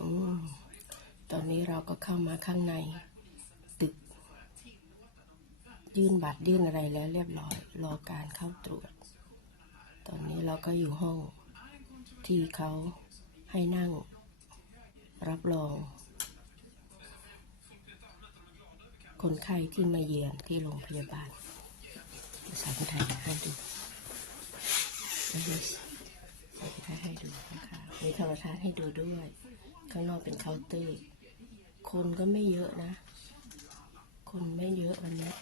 อตอนนี้เราก็เข้ามาข้างใน ตึก ยื่นบัตรยื่นอะไรแล้วเรียบร้อย รอการเข้าตรวจ ตอนนี้เราก็อยู่ห้องที่เขาให้นั่ง รับรอง คนไข้ที่มาเยือนที่โรงพยาบาลภาษาไทยให้ดูไม่ได้ภาษาไทยให้ดูนะคะมีโทรทัศน์ให้ดูด้วย ข้างนอกเป็นเคาน์เตอร์ คนก็ไม่เยอะนะ คนไม่เยอะวันนี้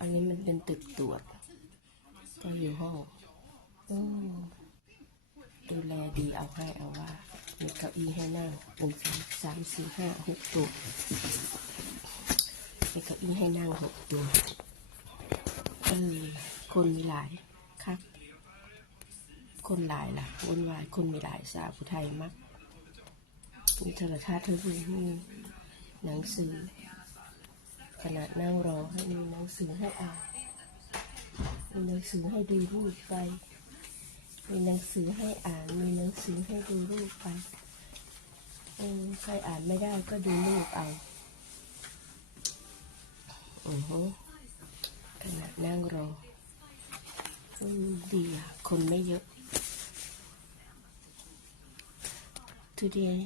อันนี้มันเป็นตึกตรวจ ก็อยู่ห้องอืมดูแลดีเอาให้เอาว่า มีเก้าอี้ให้นั่งหนึ่งสองสามสี่ห้าหกตัวมีเก้าอี้ให้นั่งหกตัวเออคนมีหลายครับ คนหลายล่ะวุ่นวายคนมีหลายสาวผู้ไทยมัก มีโทรทัศน์ให้ดูมีหนังสือขณะนั่งรอให้มีหนังสือให้อ่านมีหนังสือให้ดูรูปไป มีหนังสือให้อ่าน มีหนังสือให้ดูรูปไปอใครอ่านไม่ได้ก็ดูรูปเอาอือฮึขณะนั่งรอดีอะคนไม่เยอะ today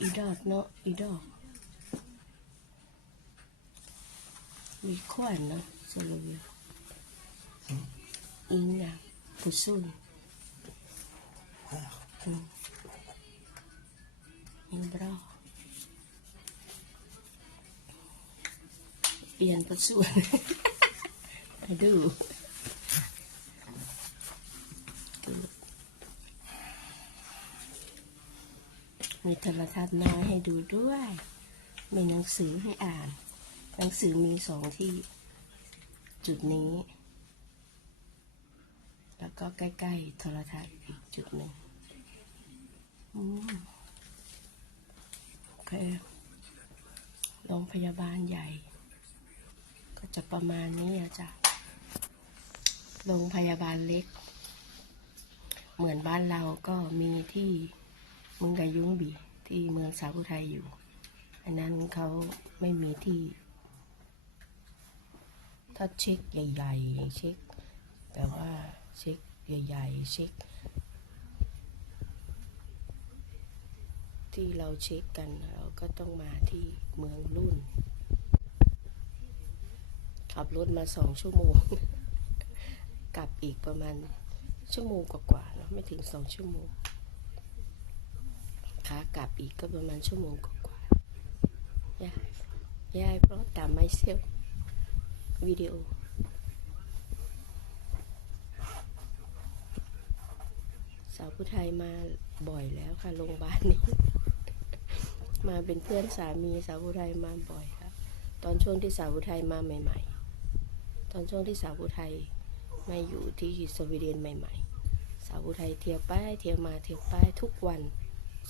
อีดอกเนาะอีดอกมีขวัญเนาะโซโลเวียอิงอะผู้ซุนอืมอิงบรอเปลี่ยนผู้ซุนให้ดู มีโทรทัศน์น้อยให้ดูด้วย มีหนังสือให้อ่าน หนังสือมีสองที่จุดนี้ แล้วก็ใกล้ ๆ โทรทัศน์อีกจุดหนึ่งอืมโอเคโรงพยาบาลใหญ่ ก็จะประมาณนี้อะจ้ะโรงพยาบาลเล็ก เหมือนบ้านเราก็มีที่ เมืองกายุงบีที่เมืองสาวุไทยอยู่ อันนั้นเขาไม่มีที่ ถ้าเช็คใหญ่ๆ เช็ค แต่ว่าเช็คใหญ่ๆ เช็ค ที่เราเช็คกันเราก็ต้องมาที่เมืองรุ่น ขับรถมาสองชั่วโมง กลับอีกประมาณชั่วโมงกว่าๆเนอะไม่ถึงสองชั่วโมง ขากลับอีกก็ประมาณชั่วโมงกว่ายายยายเพราะตามไม่เซลวิดีโอสาวผู้ไทยมาบ่อยแล้วค่ะโรงพยาบาลนี้ มาเป็นเพื่อนสามีสาวผู้ไทยมาบ่อยครับตอนช่วงที่สาวผู้ไทยมาใหม่ ๆ ตอนช่วงที่สาวผู้ไทยมาอยู่ที่สวีเดนใหม่ ๆ สาวผู้ไทยเที่ยวไปเที่ยวมาเที่ยวไปทุกวัน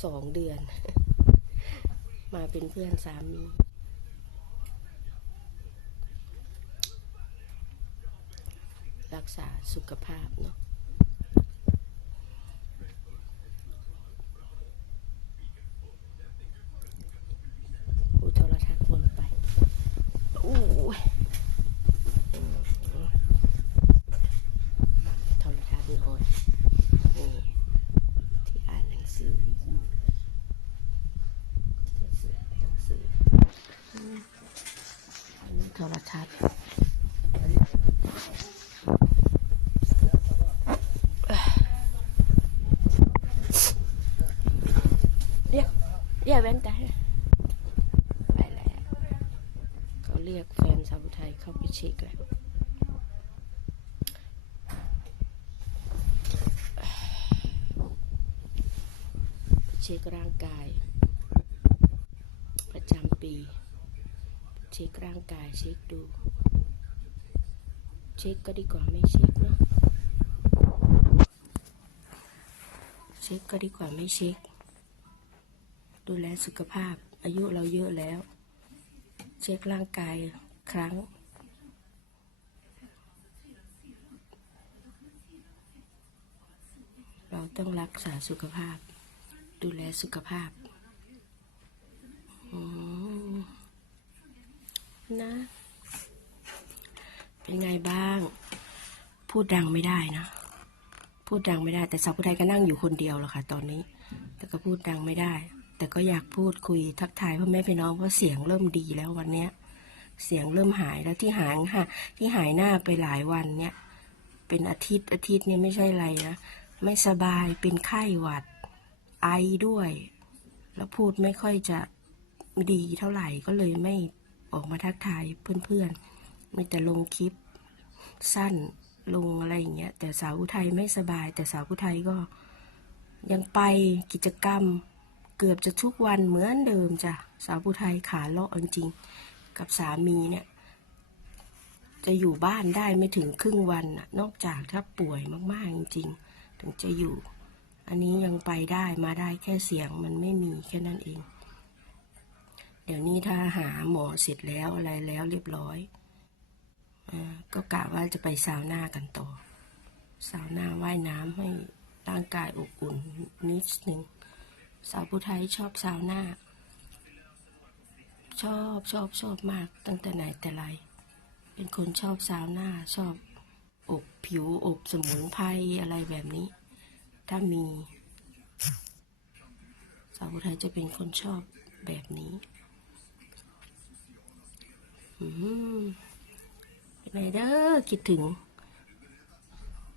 สองเดือน มาเป็นเพื่อนสามี รักษาสุขภาพเนาะ อุโทรทัศน์วนไปอู้ยโทรทัศน์น้อยนี่ที่อ่านหนังสือหนังสือหนังสืออืมอันนี้โทรทัศน์ เรียกเรียกแว่นตาไปแล้วเขาเรียกแฟนสาวไทยเข้าไปเช็คแล้ว เช็คร่างกาย ประจำปี เช็คร่างกายเช็คดู เช็คก็ดีกว่าไม่เช็คเนาะเช็คก็ดีกว่าไม่เช็ค ดูแลสุขภาพ อายุเราเยอะแล้ว เช็คร่างกายครั้งเราต้องรักษาสุขภาพ ดูแลสุขภาพอืมนะ เป็นไงบ้าง พูดดังไม่ได้นะ พูดดังไม่ได้ แต่สาวผู้ไทยก็นั่งอยู่คนเดียวแหละค่ะ ตอนนี้ แต่ก็พูดดังไม่ได้ แต่ก็อยากพูดคุยทักทายพ่อแม่พี่น้องเพราะเสียงเริ่มดีแล้ววันเนี้ย เสียงเริ่มหายแล้วที่หางค่ะ ที่หายหน้าไปหลายวันเนี่ย เป็นอาทิตย์อาทิตย์เนี่ยไม่ใช่อะไรนะ ไม่สบายเป็นไข้หวัด ไอด้วย แล้วพูดไม่ค่อยจะดีเท่าไหร่ก็เลยไม่ออกมาทักทายเพื่อนๆมีแต่ลงคลิปสั้นลงอะไรอย่างเงี้ย แต่สาวอุทัยไม่สบาย แต่สาวอุทัยก็ยังไปกิจกรรมเกือบจะทุกวันเหมือนเดิมจ้ะสาวอุทัยขาเลาะจริงๆกับสามีเนี่ย จะอยู่บ้านได้ไม่ถึงครึ่งวันน่ะนอกจากถ้าป่วยมากๆจริงๆถึงจะอยู่ อันนี้ยังไปได้มาได้แค่เสียงมันไม่มีแค่นั้นเอง เดี๋ยวนี้ถ้าหาหมอเสร็จแล้วอะไรแล้วเรียบร้อยอก็กะว่าจะไปซาวน่ากันต่อซาวน่าว่ายน้ำให้ร่างกายอบอุ่นนิดหนึ่งสาวผู้ไทยชอบซาวน่าชอบชอบชอบมากตั้งแต่ไหนแต่ไร เป็นคนชอบซาวน่าชอบอบผิวอบสมุนไพรอะไรแบบนี้ ถ้ามีสาวผู้ไทยจะเป็นคนชอบแบบนี้อืมไปไหนเด้อคิดถึง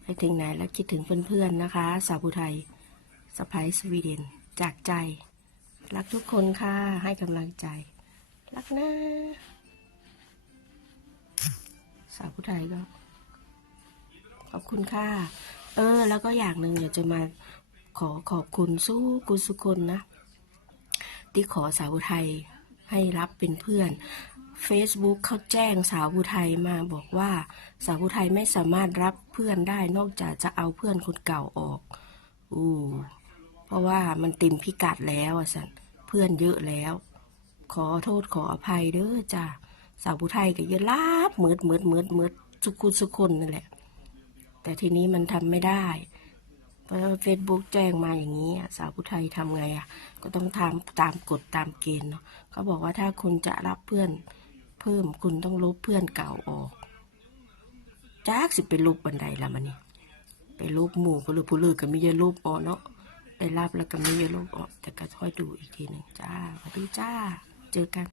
ไปถึงไหนแล้วคิดถึงเพื่อนๆนะคะ สาวผู้ไทยสไปสวีเดนจากใจ รักทุกคนค่ะ ให้กำลังใจ รักนะสาวผู้ไทยก็ ขอบคุณค่ะ เออ แล้วก็อย่างหนึ่งอยากจะมาขอขอบคุณสู้กุสุคนนะ ที่ขอสาวอุทัยให้รับเป็นเพื่อน Facebook เขาแจ้งสาวอุทัยมาบอกว่า สาวอุทัยไม่สามารถรับเพื่อนได้นอกจากจะเอาเพื่อนคนเก่าออกอู้เพราะว่ามันเต็มพิกัดแล้วอะสันเพื่อนเยอะแล้ว ขอโทษขออภัยเด้อจ้าสาวอุทัยก็เยอะลาบเหมือดเหมือดเหมือดเหมือดสุกุลสุคนนั่นแหละ แต่ทีนี้มันทำไม่ได้ เพราะเฟซบุ๊กแจ้งมาอย่างนี้อะสาวผู้ไทยทำไงอะ ก็ต้องทำตามกฎตามเกณฑ์เนาะเขาบอกว่าถ้าคุณจะรับเพื่อนเพิ่มคุณต้องลบเพื่อนเก่าออกจากสิไปลบบันไดละมันนี่ไปลบหมู่ก็เลยผู้เลือกก็ไม่เยอะลบออกเนาะได้รับแล้วก็ไม่เยอะลบออกแต่ก็ค่อยดูอีกทีหนึ่งจ้าสวัสดีจ้า เจอกัน